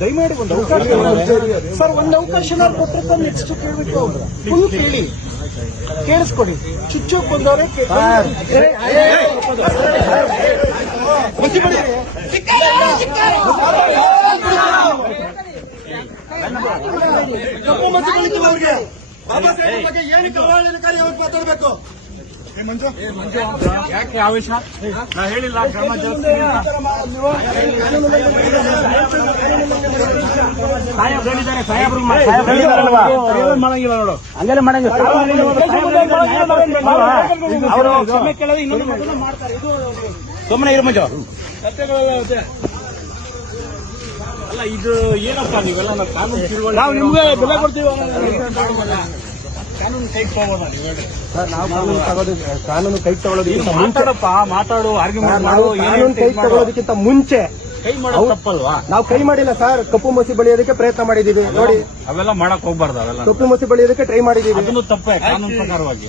ದಯಮಾಡಿ ಒಂದು ಅವಕಾಶ ಸರ್ ಒಂದು ಅವಕಾಶ ನಾವು ಕೊಟ್ಟಿರ್ತಾರೆ ನೆಕ್ಸ್ಟ್ ಕೇಳ್ಬಿಟ್ಟು ಫುಲ್ ಕೇಳಿ ಕೇಳಿಸ್ಕೊಡಿ ಚುಚ್ಚೋಕ್ ಬಂದವರೇ ಕೇಳಿ. ಕಪ್ಪು ಮಚ್ಚಿ ಅವ್ರಿಗೆ ಬಾಬಾ ಸಾಹೇಬ್ ಬಗ್ಗೆ ಏನಕ್ಕೆ ಅವಹೇಳನಕಾರಿ ಅವ್ರಿಗೆ ಮಾತಾಡ್ಬೇಕು ಯಾಕೆ ಆವೇಶ ನಾ ಹೇಳಿಲ್ಲ ಕ್ರಮ ಹೇಳಿದ್ದಾರೆ ಸಾಹೇಬ್ರು? ಏನು ಮಾಡಂಗಿಲ್ಲ ನೋಡು ಹಂಗೆಲ್ಲ ಮಾಡಂಗಿಲ್ಲ ಅವರು ಕ್ಷಮೆ ಕೇಳೋದು ಇನ್ನೊಂದು ಮಾಡ್ತಾರೆ ಇದು ಸುಮ್ಮನೆ ಇರು ಮಂಜು ಅಲ್ಲ ಇದು ಏನಪ್ಪ ನೀವೆಲ್ಲ ನಾವು ಕಾನೂನು ನಾವು ನಿಮ್ಗೆ ಬೆಲೆ ಕೊಡ್ತೀವಿ ಕಾನೂನು ಕೈ ತಗೋಬೋದ ಸರ್ ನಾವು ಕಾನೂನು ತಗೋದು ಕಾನೂನು ಕೈ ತಗೊಳ್ಳೋದಕ್ಕಿಂತ ಮುಂಚೆ ಮಾತಾಡಪ್ಪ ಮಾತಾಡು ಆರ್ಗ್ಯುಮೆಂಟ್ ನಾವು ಕಾನೂನು ಕೈ ತಗೊಳ್ಳೋದಕ್ಕಿಂತ ಮುಂಚೆ ಕೈ ಮಾಡೋದು ತಪ್ಪಲ್ವಾ? ನಾವು ಕೈ ಮಾಡಿಲ್ಲ ಸರ್ ಕಪ್ಪು ಮಸಿ ಬಳಿಯೋದಕ್ಕೆ ಪ್ರಯತ್ನ ಮಾಡಿದೀವಿ ನೋಡಿ. ಅವೆಲ್ಲ ಮಾಡಕ್ ಹೋಗ್ಬಾರ್ದು ಅವೆಲ್ಲ. ಕಪ್ಪು ಮಸಿ ಬಳಿಯೋದಕ್ಕೆ ಟ್ರೈ ಮಾಡಿದೀವಿ ಅದನ್ನು ತಪ್ಪೇ ಕಾನೂನು ಪ್ರಕಾರವಾಗಿ.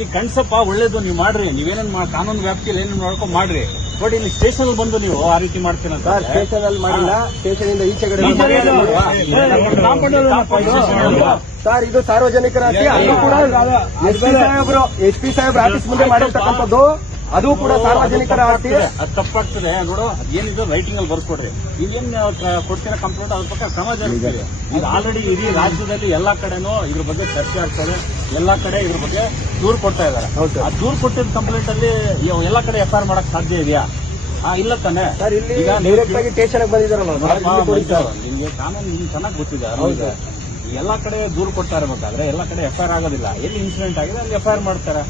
ಈ ಕಣ್ಸಪ್ಪ ಒಳ್ಳೇದು ನೀವು ಮಾಡ್ರಿ. ನೀವೇನೇನು ಕಾನೂನು ವ್ಯಾಪ್ತಿಯಲ್ಲಿ ಏನೇನು ನೋಡ್ಕೊಂಡು ಮಾಡ್ರಿ. ಬಟ್ ಇಲ್ಲಿ ಸ್ಟೇಷನ್ ಬಂದು ನೀವು ಆ ರೀತಿ ಮಾಡ್ತೀನಂತ ಸರ್ ಸ್ಟೇಷನ್ ಅಲ್ಲಿ ಮಾಡಿಲ್ಲ. ಸ್ಟೇಷನ್ ಇಂದ ಈಚೆ ಕಡೆ ಸರ್ ಇದು ಸಾರ್ವಜನಿಕರ ಅದು ಕೂಡ ಎಸ್ ಪಿ ಸಾಹೇಬ್ರು ಎಸ್ ಪಿ ಸಾಹೇಬ್ರ ಆಫೀಸ್ ಮುಂದೆ ಮಾಡಿರ್ತಕ್ಕಂಥದ್ದು ಅದು ಕೂಡ ಸಾರ್ವಜನಿಕರ ಆಸ್ತಿ. ಅದು ತಪ್ಪಾಗ್ತದೆ. ನೋಡು ಏನಿದೆ ರೈಟಿಂಗ್ ಅಲ್ಲಿ ಬರ್ಕೊಡ್ರಿ ಈಗೇನ್ ಕೊಡ್ತೀರ ಕಂಪ್ಲೇಂಟ್ ಅದ್ರ ಪಕ್ಕ ಕ್ರಮ ಜರುಗಿದೆ ಇದು ಆಲ್ರೆಡಿ ಇಡೀ ರಾಜ್ಯದಲ್ಲಿ ಎಲ್ಲಾ ಕಡೆನೂ ಇದ್ರ ಬಗ್ಗೆ ಚರ್ಚೆ ಆಗ್ತದೆ. ಎಲ್ಲಾ ಕಡೆ ಇದ್ರ ಬಗ್ಗೆ ದೂರು ಕೊಡ್ತಾ ಇದಾರೆ ಹೌದು. ಆ ದೂರು ಕೊಟ್ಟಿದ್ದ ಕಂಪ್ಲೇಂಟ್ ಅಲ್ಲಿ ಎಲ್ಲ ಕಡೆ ಎಫ್ ಆರ್ ಮಾಡಕ್ ಸಾಧ್ಯ ಇದೆಯಾ? ಆ, ಇಲ್ಲ ತಾನೆ ಸರ್ ಇಲ್ಲಿ ಈಗ ಡೈರೆಕ್ಟ್ ಆಗಿ ಸ್ಟೇಷನ್ ನಿಮ್ಗೆ ಕಾನೂನು ನಿಮ್ಗೆ ಚೆನ್ನಾಗಿ ಗೊತ್ತಿದೆ. ಎಲ್ಲ ಎಲ್ಲಾ ಕಡೆ ದೂರು ಕೊಡ್ತಾ ಇರಬೇಕಾದ್ರೆ ಎಲ್ಲಾ ಕಡೆ ಎಫ್ ಆಗೋದಿಲ್ಲ. ಎಲ್ಲಿ ಇನ್ಸಿಡೆಂಟ್ ಆಗಿದೆ ಅಲ್ಲಿ ಎಫ್ ಮಾಡ್ತಾರೆ?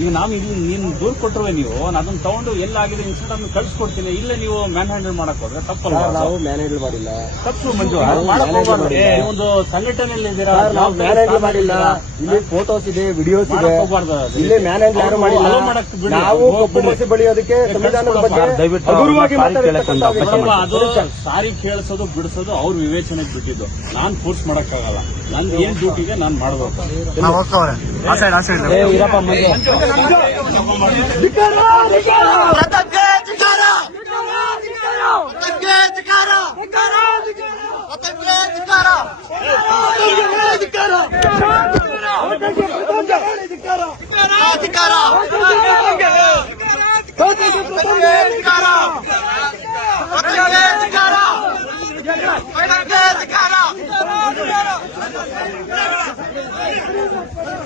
ಈಗ ನಾವು ಇಲ್ಲಿ ನೀನು ದೂರು ಕೊಟ್ಟರುವೆ ನೀವು ನಾನು ಅದನ್ನ ತಗೊಂಡು ಎಲ್ಲಾಗಿದೆ ಇನ್ಸಿಡೆಂಟ್ ಅನ್ನು ಕಳ್ಸಿಕೊಡ್ತೀನಿ. ಇಲ್ಲ ನೀವು ಮ್ಯಾನ್ ಹ್ಯಾಂಡಲ್ ಮಾಡಕ್ ಹೋದ್ರೆ ತಪ್ಪಲ್ಲ ನಾವು ಮ್ಯಾನೇಜ್ ಮಾಡಿಲ್ಲ. ತಪ್ಪು ಮಂಜು. ಮಾಡಕ್ ಹೋಗ್ಬಾರ್ದು. ಒಂದು ಸಂಘಟನೆಯಲ್ಲಿ ಇದ್ದೀರಾ ನಾವು ಮ್ಯಾನೇಜ್ ಮಾಡಿಲ್ಲ. ಇಲ್ಲಿ ಫೋಟೋಸ್ ಇದೆ ವಿಡಿಯೋಸ್ ಇದೆ. ಇಲ್ಲಿ ಹೋಗ್ಬಾರ್ದು. ಅದು. ಇಲ್ಲಿ ಮ್ಯಾನೇಜ್ ಯಾರು ಮಾಡಿಲ್ಲ. ನಾವು. ಕಪ್ಪು ಮಸಿ ಬಳಿಯೋದಕ್ಕೆ ಸಂವಿಧಾನದ ಬಗ್ಗೆ ಹಗುರವಾಗಿ ಅದು ಸಾರಿ ಕೇಳಿಸೋದು ಬಿಡಿಸೋದು ಅವ್ರ ವಿವೇಚನೆಗೆ ಬಿಟ್ಟಿದ್ದು. ನಾನ್ ಫೋರ್ಸ್ ಮಾಡಕ್ಕಾಗಲ್ಲ. ನಂದು ಏನ್ ಡ್ಯೂಟಿಗೆ ನಾನು ಮಾಡ್ಬೇಕು. ಆ ಸೈಡ್ ಆ ಸೈಡ್ ಇರಪ್ಪ ಅಧಿಕಾರ